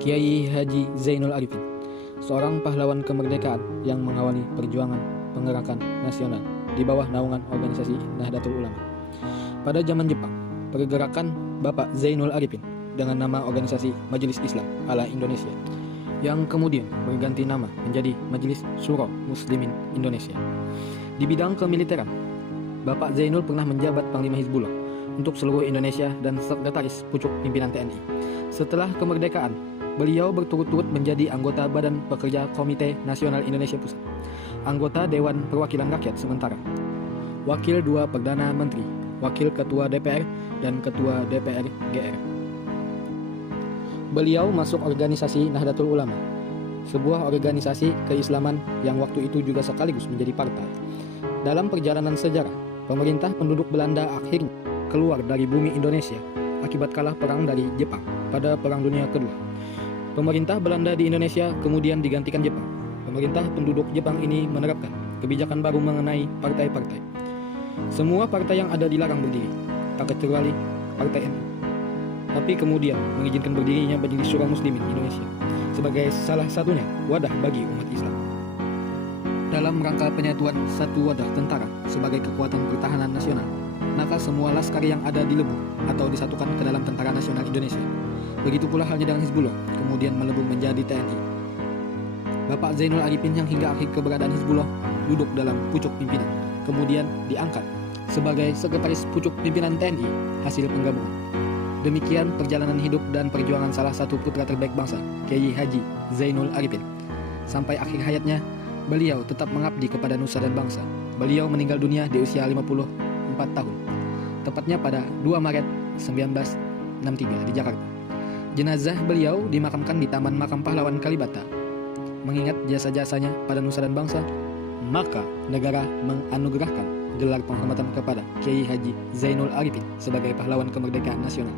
Kiai Haji Zainul Arifin, seorang pahlawan kemerdekaan yang mengawali perjuangan penggerakan nasional di bawah naungan organisasi Nahdlatul Ulama. Pada zaman Jepang, pergerakan Bapak Zainul Arifin dengan nama organisasi Majelis Islam ala Indonesia yang kemudian berganti nama menjadi Majelis Syuro Muslimin Indonesia. Di bidang kemiliteran, Bapak Zainul pernah menjabat Panglima Hizbullah untuk seluruh Indonesia dan sekretaris pucuk pimpinan TNI. Setelah kemerdekaan, beliau berturut-turut menjadi anggota Badan Pekerja Komite Nasional Indonesia Pusat, anggota Dewan Perwakilan Rakyat sementara, Wakil 2 Perdana Menteri, Wakil Ketua DPR, dan Ketua DPR GR. Beliau masuk organisasi Nahdlatul Ulama, sebuah organisasi keislaman yang waktu itu juga sekaligus menjadi partai. Dalam perjalanan sejarah, pemerintah penduduk Belanda akhirnya keluar dari bumi Indonesia akibat kalah perang dari Jepang pada Perang Dunia Kedua. Pemerintah Belanda di Indonesia kemudian digantikan Jepang. Pemerintah penduduk Jepang ini menerapkan kebijakan baru mengenai partai-partai. Semua partai yang ada dilarang berdiri, tak kecuali Partai NU. Tapi kemudian mengizinkan berdirinya Majelis Syuro Muslimin Indonesia sebagai salah satunya wadah bagi umat Islam. Dalam rangka penyatuan satu wadah tentara sebagai kekuatan pertahanan nasional, maka semua laskar yang ada dilebur atau disatukan ke dalam Tentara Nasional Indonesia. Begitu pula halnya dengan Hizbullah, kemudian melebur menjadi TNI. Bapak Zainul Arifin yang hingga akhir keberadaan Hizbullah duduk dalam pucuk pimpinan, kemudian diangkat sebagai sekretaris pucuk pimpinan TNI hasil penggabungan. Demikian perjalanan hidup dan perjuangan salah satu putra terbaik bangsa, Kiai Haji Zainul Arifin. Sampai akhir hayatnya, beliau tetap mengabdi kepada nusa dan bangsa. Beliau meninggal dunia di usia 54 tahun, tepatnya pada 2 Maret 1963 di Jakarta. Jenazah beliau dimakamkan di Taman Makam Pahlawan Kalibata. Mengingat jasa-jasanya pada nusa dan bangsa, maka negara menganugerahkan gelar penghormatan kepada Kiai Haji Zainul Arifin sebagai pahlawan kemerdekaan nasional.